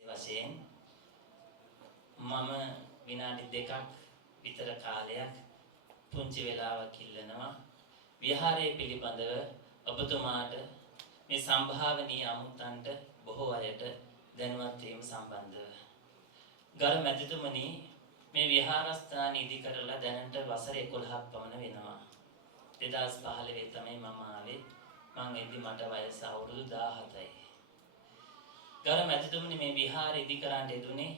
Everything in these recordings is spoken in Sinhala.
වශයෙන් මම විනාඩි 2ක් විතර කාලයක් පුංචි වෙලාවක් ඉල්ලනවා විහාරයේ පිළිබඳව ඔබතුමාට මේ සම්භාවනීය අමුත්තන්ට බොහෝ අයට දැනුවත් වීම සම්බන්ධව. ගරු මැතිතුමනි, මේ විහාරස්ථාන ඉදි කරලා දැනට වසර 11ක් පමණ වෙනවා. 2015 තමයි මම ආවේ. මං එද්දි මට වයස අවුරුදු 17යි. ගරු මැතිතුමනි, මේ විහාරය ඉදි කරන්න යෙදුනේ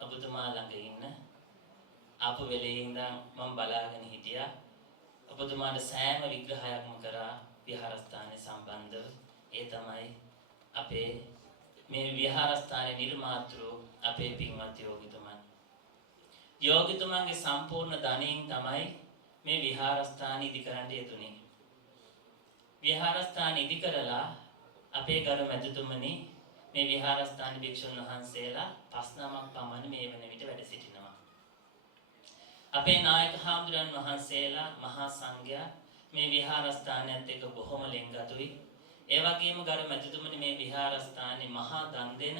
ඔබතුමා ළඟ ඉන්න ආපු වෙලේ ඉඳන් මම බලාගෙන හිටියා. ඔබතුමාට සෑම විග්‍රහයක්ම කරා විහාරස්ථානයේ සම්බන්ධව. ඒ තමයි අපේ මේ විහාරස්ථානයේ නිර්මාතෘ අපේ පින්වත් යෝගිතුමන්. යෝගිතුමන්ගේ සම්පූර්ණ ධනයෙන් තමයි මේ විහාරස්ථාන ඉදි කරන්න යෙදුනේ. විහාරස්ථාන ඉදි කරලා අපේ ගරු මැතිතුමනි, මේ විහාරස්ථාන භික්ෂුන් වහන්සේලා 5 නමක් පමණ මේ වන විට වැඩ සිටිනවා. අපේ නායක හාමුදුරන් වහන්සේලා මහා සංඝයා මේ විහාරස්ථානයත් එක්ක බොහොම ලෙන්ගතුයි. ඒ වගේම ගරු මැතිතුමනි, මේ විහාරස්ථානයේ මහා දන් දෙන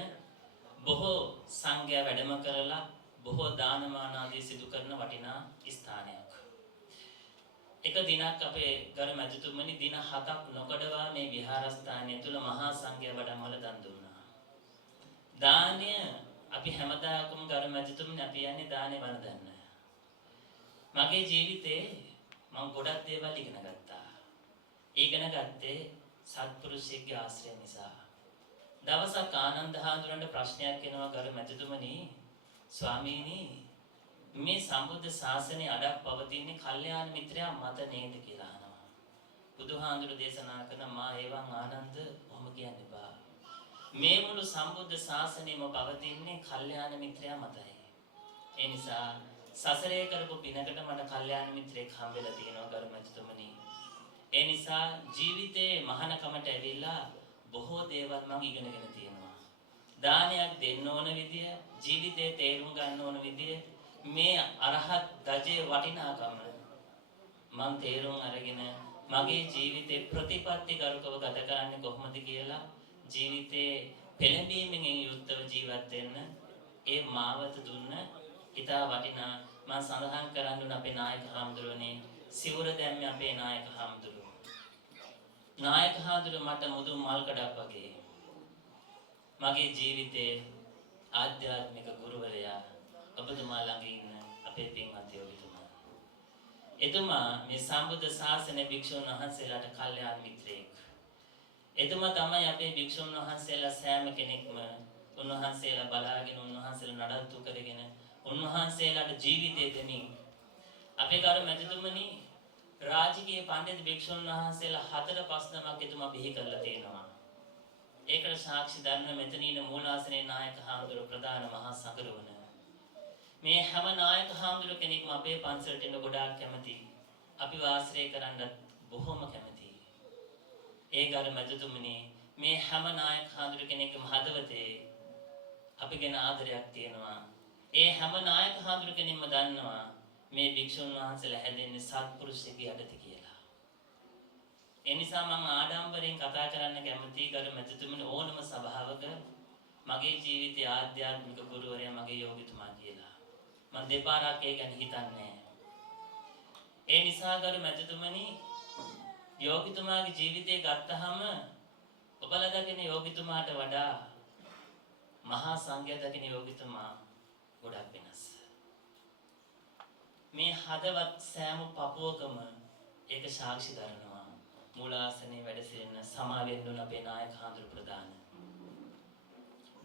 බොහෝ සංඝයා වැඩම කරලා බොහෝ දානමාන ආදී සිදු කරන වටිනා ස්ථානයක්. එක දිනක් අපේ ගරු මැතිතුමනි දින 7ක් නොකඩවා මේ විහාරස්ථානය තුල මහා සංඝයා වඩම්වල දන් දුන්නා. දානය අපි හැමදාකම ගරු මැතිතුමනි අපි යන්නේ දානේ වළඳන්න. මගේ ජීවිතේ මම ගොඩක් දේවල් ඉගෙන ගත්තා. ඉගෙන ගත්තේ සත්පුරුෂයෙක්ගේ ආශ්‍රය නිසා. දවසක් ආනන්ද හාමුදුරන්ට ප්‍රශ්නයක් එනවා, ගරු මැතිතුමනි, ස්වාමීනි, මේ සම්බුද්ධ ශාසනයේ අඩක් පවතින්නේ කල්යාණ මිත්‍රයා මත නේද කියලා අහනවා. බුදුහාඳුරු දේශනා කරන මා එවන් ආනන්ද ඔහොම කියන්න එපා. මේ මුළු සම්බුද්ධ ශාසනයම පවතින්නේ කල්යාණ මිත්‍රයා මතයි. ඒ නිසා සසරේ කරපු පිනකට මට කල්යාණ මිත්‍රෙක් හම්බෙලා තියෙනවා ගරු මැතිතුමනි. ඒ නිසා ජීවිතේ මහානකමට ඇවිල්ලා බොහෝ දේවල් මම ඉගෙනගෙන තියෙනවා. දානයක් දෙන්න ඕන විදිය, ජීවිතේ තේරුම් ගන්න ඕන විදිය, මේ අරහත් දජේ වටිනාකම මම තේරුම් අරගෙන මගේ ජීවිතේ ප්‍රතිපත්තිගරුකව ගත කරන්නේ කොහොමද කියලා ජීවිතේ පෙළඹීමෙන් යුක්තව ජීවත් වෙන්න ඒ මාවත දුන්න ඉතා වටිනා මම සඳහන් කරන්න අපේ නායක හාමුදුරුවනේ සිවුර දැම්මේ අපේ නායක හාමුදුරුවෝ. නායක හාමුදුරුවෝ මට මුදු මල් කඩක් වගේ. මගේ ජීවිතේ ආධ්‍යාත්මික ගුරුවරයා ඔබතුමා ළඟ ඉන්න අපේ පින්වත් යෝගිතුමා. එතුමා මේ සම්බුද්ධ ශාසනයේ භික්ෂුන් වහන්සේලාට කල්යාණ මිත්‍රයෙක්. එතුමා තමයි අපේ භික්ෂුන් වහන්සේලා සෑම කෙනෙක්ම උන්වහන්සේලා බලාගෙන උන්වහන්සේලා නඩත්තු කරගෙන උන්වහන්සේලාට ජීවිතය දෙමින් අපේ ගරු මැතිතුමනි රාජකීය පඬිත් භික්ෂුන් වහන්සේලා 4-5 නමක් එතුමා බිහි කරලා තියෙනවා. ඒකට සාක්ෂි දරන මෙතනින මූලාසනයේ නායක හාමුදුරුව ප්‍රධාන මහා සංඝරත්නය. මේ හැම නායක හාමුදුරුව කෙනෙක්ම අපේ පන්සලට එන්න ගොඩාක් කැමතියි. අපි වාසය කරන්නත් බොහොම කැමතියි. ඒ ගරු මැතිතුමනි මේ හැම නායක හාමුදුරුව කෙනෙක්ගේම හදවතේ අපි ගැන ආදරයක් තියෙනවා. ඒ හැම නායක හාමුදුරුව කෙනෙක්ම දන්නවා මේ භික්ෂුන් වහන්සේලා හැදෙන්නේ සත්පුරුෂයෙක්ගේ යටතේ කියලා. ඒ නිසා මම ආඩම්බරෙන් කතා කරන්න කැමතියි ගරු මැතිතුමනි ඕනම සභාවක මගේ ජීවිතයේ ආධ්‍යාත්මික ගුරුවරයා මගේ යෝගිතුමා කියලා. මම දෙපාරක් ඒ ගැන හිතන්නේ. ඒ නිසා ගරු මැතිතුමනි යෝගිතුමාගේ ජීවිතය ගත්තහම ඔබලා දකින යෝගිතුමාට වඩා මහා සංඝයා දකින යෝගිතුමා ගොඩක් වෙනස්. මේ හදවත් සෑම පපුවකම ඒක සාක්ෂි දරනවා. මූලාසනයේ වැඩ සිටින සමාවෙන්නුන අපේ නායක හාමුදුරු ප්‍රදාන.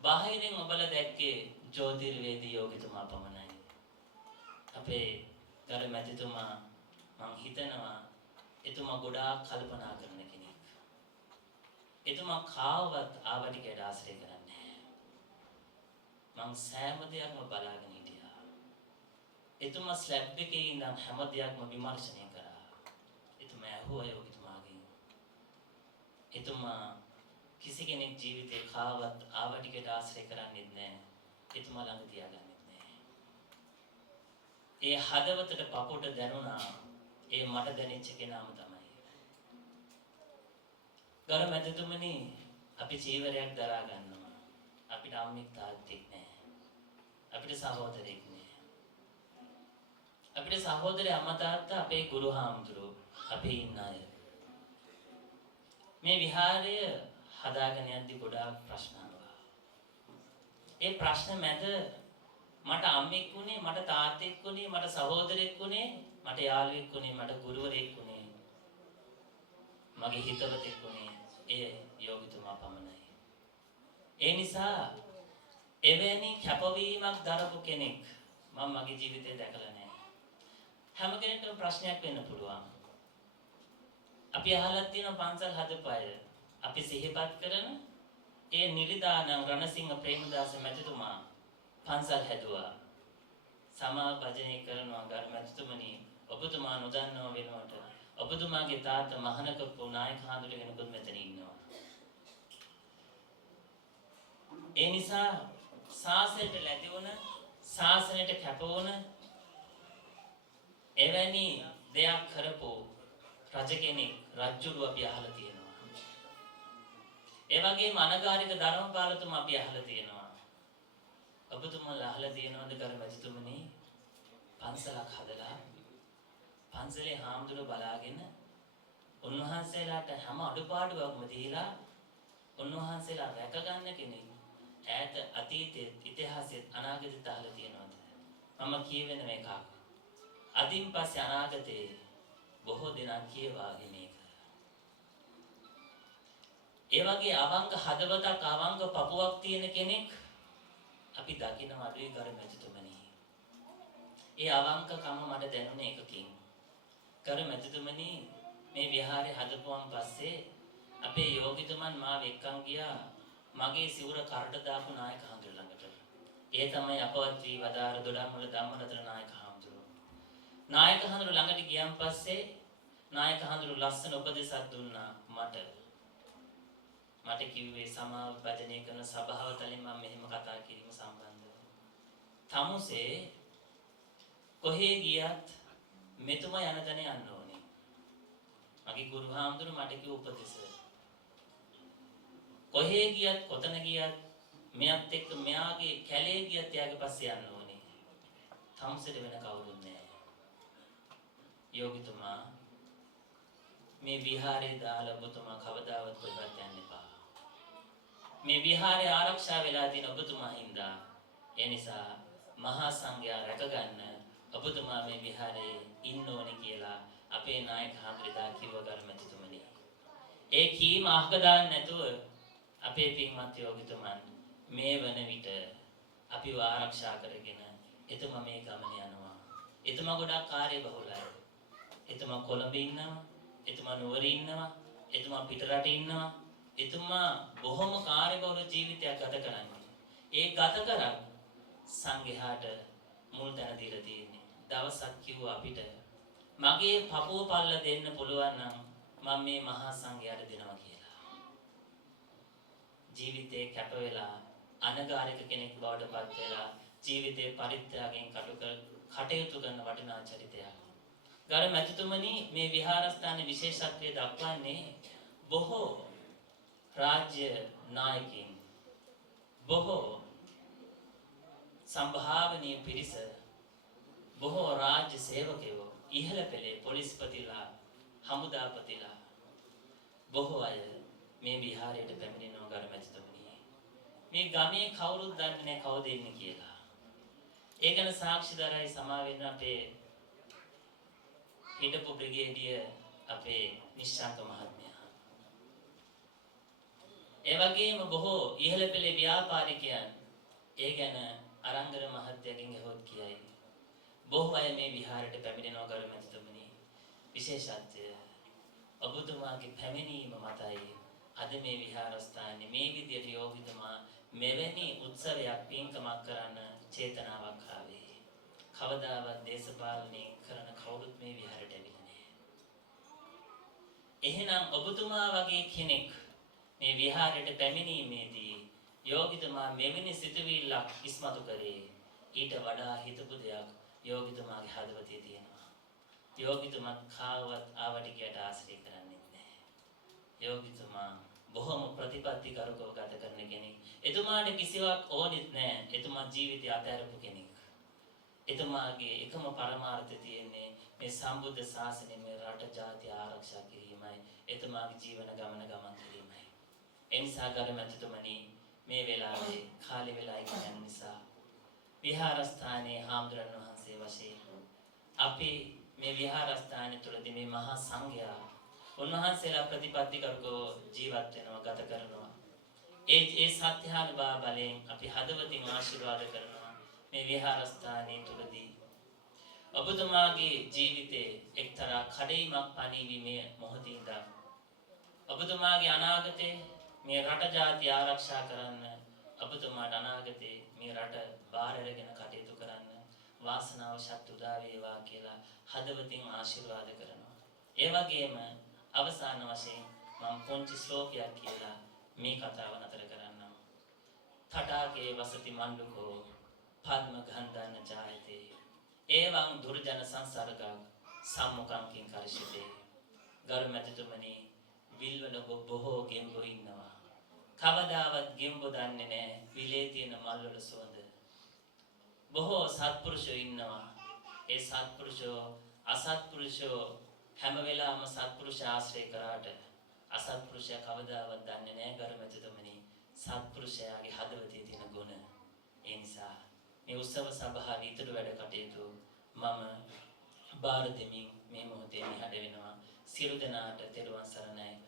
බාහිරින් ඔබලා දැක්කේ ජෝතිර්වේදී යෝගිතුමා පමණයි. අපේ ගරු මැතිතුමා මං හිතනවා එතුමා ගොඩාක් කල්පනා කරන කෙනෙක්. එතුමා කාවවත් ආවටිකයට ආශ්‍රය කරන්නේ නැහැ. මං සෑම දෙයක්ම බලාගෙන හිටියා. එතුමා ස්ලැබ් එකේ ඉඳන් හැම දෙයක්ම විමර්ශනය කරා. එතුමා ඇහුවා යෝගිතුමාගෙන්. එතුමා කිසි කෙනෙක් ජීවිතේ කාවත් ආවටිකයට ආශ්‍රය කරන්නේ නැහැ. එතුමා ළඟ තියාගන්නෙත් නැහැ. ඒ හදවතට පපුවට දැනුණා. ඒ මට දැනෙච්ච කෙනාම තමයි. ගරු මැතිතුමනි, අපි චීවරයක් දරා ගන්නවා. අපිට අම්මෙක් තාත්තෙක් නැහැ. අපිට සහෝදරෙක් නැහැ. අපිට සහෝදරය අම්මා තාත්තා අපේ ගුරු හාමුදුරුවෝ අපේ ඉන්න අය. මේ විහාරය හදාගෙන යද්දි ගොඩාක් ප්‍රශ්න ආවා. ඒ ප්‍රශ්න මැද මට අම්මෙක් වුණේ, මට තාත්තෙක් වුණේ, මට සහෝදරෙක් වුණේ, මට යාළුවෙක් වුණේ, මට ගුරුවරයෙක් වුණේ, මගේ හිතවතෙක් වුණේ ඒ යෝගිතුමා පමණයි. ඒ නිසා එවැනි කැපවීමක් දරපු කෙනෙක් මම මගේ ජීවිතේ දැකලා නැහැ. හැම කෙනෙක්ටම ප්‍රශ්නයක් වෙන්න පුළුවන්. අපි අහලා තියෙන පන්සල් හදපු අය අපි සිහිපත් කරන ඒ නිරිදානම් රණසිංහ ප්‍රේමදාස මැතිතුමා පන්සල් හැදුවා. සමා භජනය කරනවා. ගරු මැතිතුමනි, ඔබතුමා නොදන්නව වෙනවට ඔබතුමාගේ තාත්තා මහානකප්පු නායක හඳුර කෙනෙකුත් මෙතන ඉන්නවා. ඒ නිසා ශාසනයට ලැබි වුණ, ශාසනයට කැප වුණ එවැනි දෙයක් කරපු රජ කෙනෙක් රජුරු අපි අහලා තියෙනවා. ඒ වගේම අනගාരിക ධර්මපාලතුමා අපි අහලා තියෙනවා. ඔබතුමාලා අහලා තියෙනවද ගරු මැතිතුමනි? පන්සලක් හදලා පන්සලේ හාමුදුරුවෝ බලාගෙන උන්වහන්සේලාට හැම අඩුපාඩුවක්ම දීලා උන්වහන්සේලා රැකගන්න කෙනෙක් ඈත අතීතයේ ඉතිහාසයේ අනාගතයට අහලා තියෙනවද? මම කියවෙන එකක්. අදින් පස්සේ අනාගතේ බොහෝ දෙනා කියවාගෙන මේක. ඒ වගේ අවංක හදවතක්, අවංක පපුවක් තියෙන කෙනෙක් අපි දකින්න අඩුයි ගරු මැතිතුමනි. ඒ අවංකකම මට දැනුනේ එකකින්. ගරු මැතිතුමනි, මේ විහාරේ හදපුවන් පස්සේ අපේ යෝගිතුමන් මාව එක්කන් ගියා මගේ සිවුර කරට දාපු නායක හඳුර ළඟට. ඒ තමයි අපවත් වී වදාර දොඩම්මුල ධම්මරතන නායක හඳුර. නායක හඳුර ළඟට ගියන් පස්සේ නායක හඳුර ලස්සන උපදෙසක් දුන්නා මට. මට කිව්වේ සමාව භජනය කරන සභාව තලින් මම මෙහෙම කතා කිරීම සම්බන්ධව. තමුසේ කොහේ ගියත් මෙතුමා යන තැන යන්න ඕනේ. මගේ ගුරු හාමුදුරුවෝ මට කිව්ව උපදෙස. කොහේ ගියත් කොතන ගියත් මෙයත් එක්ක මෙයාගේ කැලේ ගියත් එයාගේ පස්සේ යන්න ඕනේ. තමුසෙට වෙන කවුරුත් නැහැ. යෝගිතුමා මේ විහාරේ දාලා ඔබතුමා කවදාවත් කොහෙවත් යන්න එපා. මේ විහාරය ආරක්ෂා වෙලා තියෙන ඔබතුමා හින්දා. ඒ නිසා මහා සංඝයා රැකගන්න ඔබතුමා මේ විහාරේ ඉන්න ඕනේ කියලා අපේ නායක හඳුරිදා කිව්ව ගරු මැතිතුමනි. ඒ කීම අහක දාන්න නැතුව අපේ පින්වත් යෝගිතුමන් මේ වන විට අපිව ආරක්ෂා කරගෙන එතුමා මේ ගමන යනවා. එතුමා ගොඩක් කාර්යබහුලයි. එතුමා කොළඹ ඉන්නවා. එතුමා නුවර ඉන්නවා. එතුමා පිටරට ඉන්නවා. එතුමා බොහොම කාර්යබහුල ජීවිතයක් ගත කරන්නේ. ඒ ගත කරත් සංඝයාට මුල් තැන දීලා තියෙන්නේ. දවසක් කිව්වා අපිට මගේ පපුව පල්ල දෙන්න පුළුවන් නම් මම මේ මහා සංඝයාට දෙනවා කියලා. ජීවිතේ කැප වෙලා අනගාരിക කෙනෙක් බවට පත් වෙලා ජීවිතේ පරිත්‍යාගයෙන් කටයුතු කරන වටිනා චරිතයක්. ගරු මැතිතුමනි, මේ විහාරස්ථානයේ විශේෂත්වය දක්වන්නේ බොහෝ රාජ්‍ය නායකින්, බොහෝ සම්භාවනීය පිරිස, බොහෝ රාජ්‍ය සේවකයෝ, ඉහළ පෙළේ පොලිස්පතිලා, හමුදාපතිලා බොහෝ අය මේ විහාරයට පැමිණෙනවා. ගරු මැතිතුමනි, මේ ගමේ කවුරුත් දන්නේ නැහැ කවුද ඉන්නේ කියලා. ඒ ගැන සාක්ෂිදාරයි සමා වෙන්න අපේ හිටපු බ්‍රිගේඩියර් අපේ නිශ්ශාන්ත මහත්මයා. ඒ වගේම බොහෝ ඉහළ පෙළේ ව්‍යාපාරිකයන් ඒ ගැන අරංගර මහත්තයාගෙන් ඇහුවොත් කියයි. බොහෝ අය මේ විහාරයට පැමිණෙනවා. ගරු මැතිතුමනි, විශේෂත්වය ඔබතුමාගේ පැමිණීම මතයි අද මේ විහාරස්ථානයේ මේ විදියට යෝගිතුමා මෙවැනි උත්සවයක් පින්කමක් කරන්න චේතනාවක් ආවේ. කවදාවත් දේශපාලනය කරන කවුරුත් මේ විහාරයට ඇවිල්ලා නැහැ. එහෙනම් ඔබතුමා වගේ කෙනෙක් මේ විහාරයට පැමිණීමේදී යෝගිතුමා මෙවැනි සිතුවිල්ලක් ඉස්මතු කරේ. ඊට වඩා හිතපු දෙයක් යෝගිතුමාගේ හදවතේ තියෙනවා. යෝගිතුමා කාවත් ආවට ගියට ආශ්‍රය කරන්නේ නැහැ. යෝගිතුමා බොහොම ප්‍රතිපත්තිකරකව ගත කරන කෙනෙක්. එතුමාට කිසිවක් ඕනෙත් නැහැ. එතුමා ජීවිතය අතහැරපු කෙනෙක්. එතුමාගේ එකම පරමාර්ථය තියෙන්නේ මේ සම්බුද්ධ ශාසනය මේ රට ජාතිය ආරක්ෂා කිරීමයි. එතුමාගේ ජීවන ගමන කිරීමයි. එනිසා ගරුමැතිතුමනි මේ වෙලාවේ කාලේ වෙලා ඉන්න නිසා විහාරස්ථානයේ හාමුදුරන් වහන්සේ වශයෙන් අපි මේ විහාරස්ථානය තුළදී මේ මහා සංඝයා උන්වහන්සේලා ප්‍රතිපත්තිකරකව ජීවත් වෙනවා ගත කරනවා. ඒ සත්‍යානුභව බලයෙන් අපි හදවතින් ආශිර්වාද කරනවා මේ විහාරස්ථානයේ තුළදී ඔබතුමාගේ ජීවිතේ එක්තරා කඩයිමක් පණීවීමේ මොහොතින් ඉඳන් ඔබතුමාගේ අනාගතේ මේ රට ජාතිය ආරක්ෂා කරන්න ඔබතුමාට අනාගතේ මේ රට බාර අරගෙන කටයුතු කරන්න වාසනාව ශක්ති උදා වේවා කියලා හදවතින් ආශිර්වාද කරනවා. ඒ වගේම අවසාන වශයෙන් මම පොන්චි ශ්ලෝකයක් කියලා මේ කතාව නතර කරන්නම්. තටාගේ වසති මණ්ඩුකෝ පද්ම ගන්ධන ජායතේ එවං දුර්ජන සංසර්ගං සම්මුඛං කිං කරශිතේ. ගරුමැතිතුමනි විල්වල බොහෝ ගෙම්බෝ ඉන්නවා. කවදාවත් ගෙම්බෝ දන්නේ නැහැ විලේ තියෙන මල් වල සුවඳ. බොහෝ සත්පුරුෂයෝ ඉන්නවා. ඒ සත්පුරුෂයෝ අසත්පුරුෂයෝ හැම වෙලාවම සත්පුරුෂ ආශ්‍රය කරාට අසත්පුරුෂයා කවදාවත් දන්නේ නැහැ ගරුමැතිතුමනි සත්පුරුෂයාගේ හදවතේ තියෙන ගුණ. ඒ නිසා මේ උත්සව සභාවේ ඉතුරු වැඩ කටයුතු මම බාර දෙමින් මේ මොහොතේ නිහඬ වෙනවා. සියලු දෙනාට තෙරුවන් සරණයි.